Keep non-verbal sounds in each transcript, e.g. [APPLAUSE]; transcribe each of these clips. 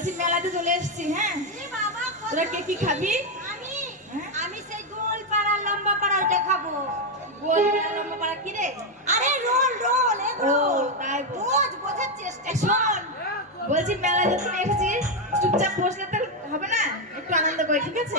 বলছি মেলাতে চলে এসেছি হ্যাঁ? বাবা, তোরা কে কি খাবি? আমি হ্যাঁ? আমি সেই গোল পাড়া লম্বা পাড়া ওটা খাব। গোল মেলা লম্বা পাড়া কি রে? আরে রোল রোল রোল তাই বোঝ বোঝার চেষ্টা শোন। বলছি মেলাতে যখন এসেছি। চুপচাপ বসলে তো হবে না? একটু আনন্দ করে ঠিক আছে?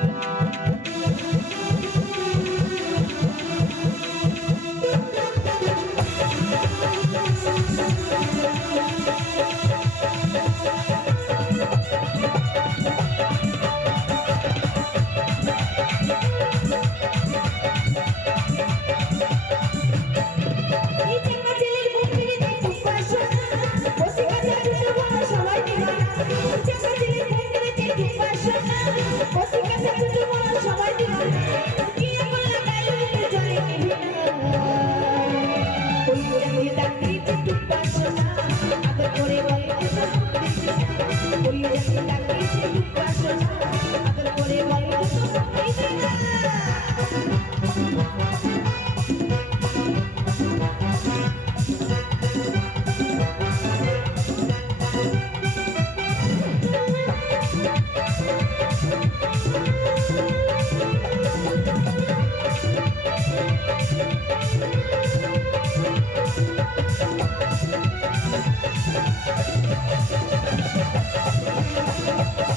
কচি [LAUGHS] কাঁচা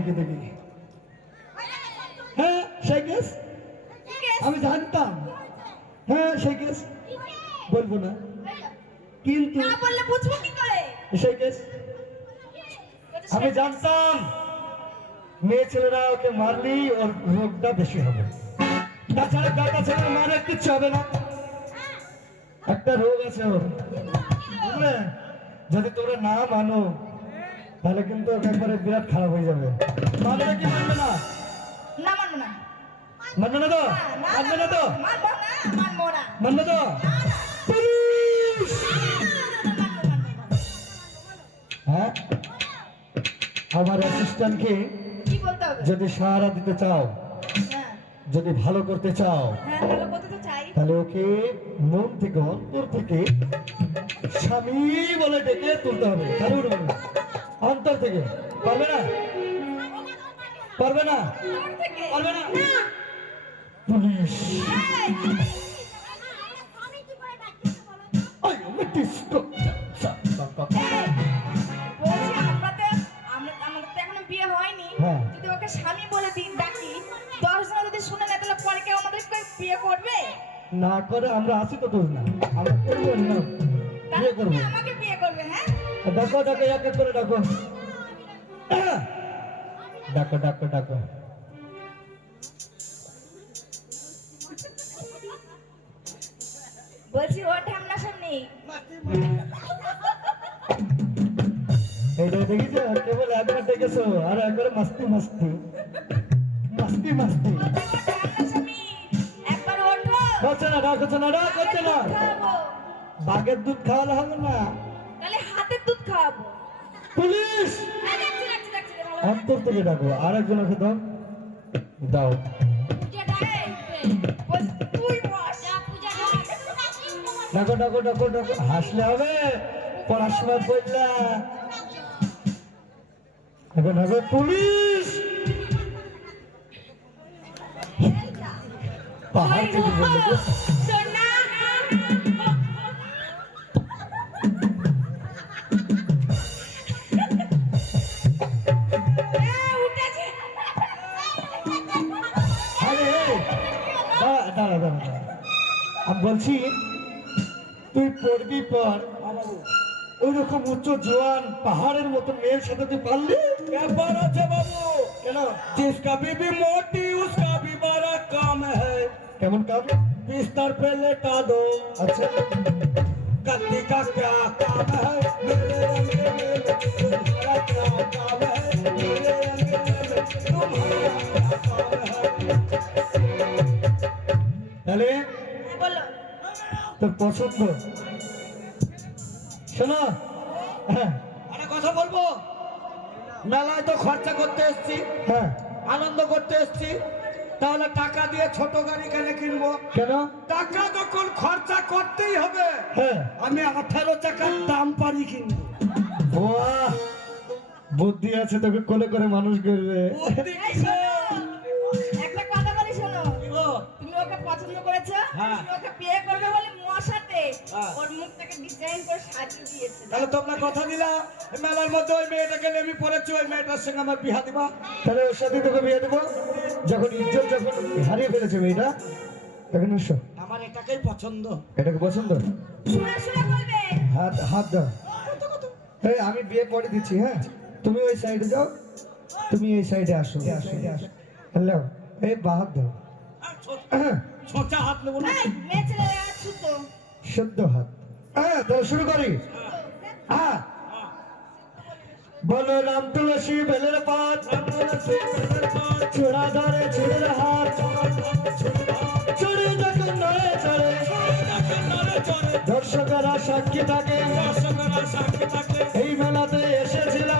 দেখি দেখি। হ্যাঁ সেই কেস? আমি জানতাম। হ্যাঁ সেই কেস? বলব না। কিন্তু সেই কেস? আমি জানতাম। মেয়ে ছেলেরা ওকে মারলি ওর রোগটা বেশি হবে। তাছাড়া গাটা ছেলের মারে কিচ্ছু হবে না। একটা রোগ আছে ওর। যদি তোমরা না মানো তাহলে কিন্তু একবারে বিরাট খারাপ হয়ে যাবে কি মানবে না না মানবো না মানবে না তো মানবে না তো মানবো না মানবে তো পুলিশ! হ্যাঁ আমার অ্যাসিস্ট্যান্টকে যদি সাহারা দিতে চাও হ্যাঁ যদি ভালো করতে চাও হ্যাঁ তাহলে ওকে মন থেকে অন্তর থেকে স্বামী বলে ডেকে তুলতে হবে না। অন্তর থেকে। পারবে না? পারবে না? পারবে না? পুলিশ। হ্যাঁ। স্বামী বলে দিন যদি না তাহলে পরে কেউ আমাদের বিয়ে করবে? না করে আমরা আসি তো দোষ না। আমরা করব না। বিয়ে করব। ডাকো ডাকো এক এক করে ডাকো। ডাকো ডাকো ডাকো। বলছি ও ঠামনা সামনে। এইটা দেখিস কেবল একবার ডেকেছো আর একবার মাস্তি মাস্তি। মাস্তি মাস্তি। করছে না ডাক হচ্ছে না ডাক হচ্ছে না। বাঘের দুধ খাওয়ালে হবে না। তাহলে হাতের দুধ খাওয়াবো। পুলিশ। অন্তর থেকে ডাকো আর একজনকে দাও। দাও। পূজাটা ডাকো ডাকো ডাকো ডাকো। হাসলে হবে পড়াশোনা পড়লা ডাকো ডাকো পুলিশ! পাহাড় থেকে বললে বলছি তুই পড়বি পর ওই রকম উচ্চ জোয়ান পাহাড়ের মতো মেয়ের সাথে তুই পারলি ব্যাপার আছে বাবু কেন जिसका बीबी मोटी उसका भी बड़ा काम है কেমন কাম बिस्तर पे लेटा दो আচ্ছা गद्दी का क्या काम है मेरे তোর পছন্দ শোনো। হ্যাঁ কথা বলব? মেলায় তো খরচা করতে এসছি। হ্যাঁ। আনন্দ করতে এসছি। তাহলে টাকা দিয়ে ছোট গাড়ি কেন কিনবো। কেন? টাকা যখন খরচা করতেই হবে হ্যাঁ। আমি আঠারো টাকার দাম পারি কিনবো। বুদ্ধি আছে তোকে কোলে করে মানুষ করবে একটা কথা বলি শোনো। তুমি ওকে পছন্দ করেছ হ্যাঁ। তুমি ওকে বিয়ে করবে বলে হ্যাঁ। ওর মুখটাকে ডিজাইন করে সাজিয়ে দিয়েছে। তাহলে তোমরা কথা দিলা মেলার মধ্যে ওই মেয়েটাকে নেমে পড়েছি ওই মেয়েটার সঙ্গে আমার বিহা দিবা। তাহলে ওর সাথে তোকে বিয়ে দেবো। যখন ইজ্জত যখন হারিয়ে ফেলেছে মেয়েটা তখন এসো। আমার এটাকেই পছন্দ। এটাকে পছন্দ? হাত হাত দাও। এই আমি বিয়ে করে দিচ্ছি হ্যাঁ? তুমি ওই সাইডে যাও। তুমি এই সাইডে আসো। হ্যালো এই বাহাত দাও। হাত নেব না। শুদ্ধ হাত হ্যাঁ শুরু করি। হ্যাঁ বলো রাম তুলসী বেলের পাত। হাত। দর্শকেরা সাক্ষী থাকে। এই মেলাতে এসেছিলাম।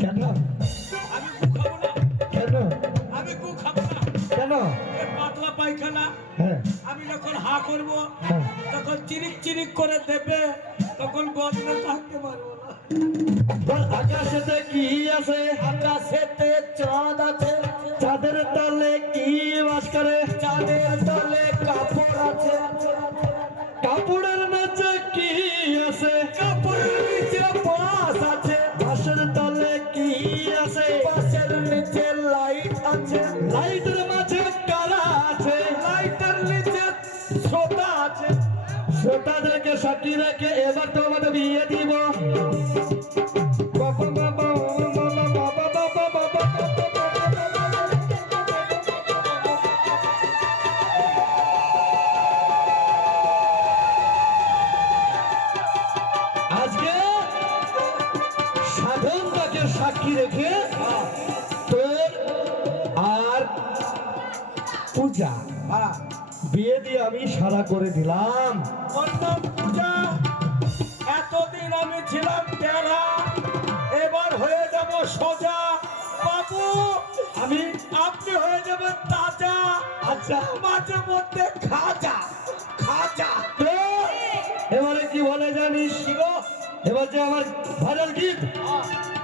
কেন? আমি গু খাব না। কেন? আমি গু খাব না। কেন? পাতলা পায়খানা। হ্যাঁ। আমি যখন হা করব হ্যাঁ। তখন চিরিক চিরিক করে দেবে তখন বদলে থাকতে পারব না। আকাশেতে কি আছে? আকাশেতে চাঁদ আছে। চাঁদের তলে কি বাস করে? চাঁদের তলে কাপড় আছে। সাক্ষী এবার তোমাদের বিয়ে দিব আজকে সাধনটাকে সাক্ষী রেখে তোর আর পূজা হ্যাঁ বিয়ে দিয়ে আমি সারা করে দিলাম। এতদিন আমি ছিলাম টেরা এবার হয়ে যাব সোজা। বাবু আমি আপনি হয়ে যাবেন তাজা। আচ্ছা। মাঝে মধ্যে খাজা খাজা। এবারে কি বলে জানিস? এবার যে আমার ভাইরাল গীত।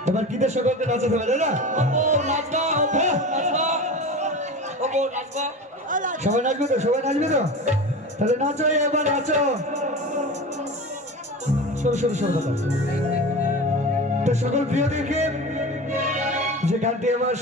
এবার গীতের সকলকে নাচাতে তাই না? হ্যাঁ? সবাই নাচবে তো? সবাই নাচবে তো? তাহলে নাচো, এবার নাচো। সরু সরু সরু তো সকল প্রিয় দেখে যে গানটি আমার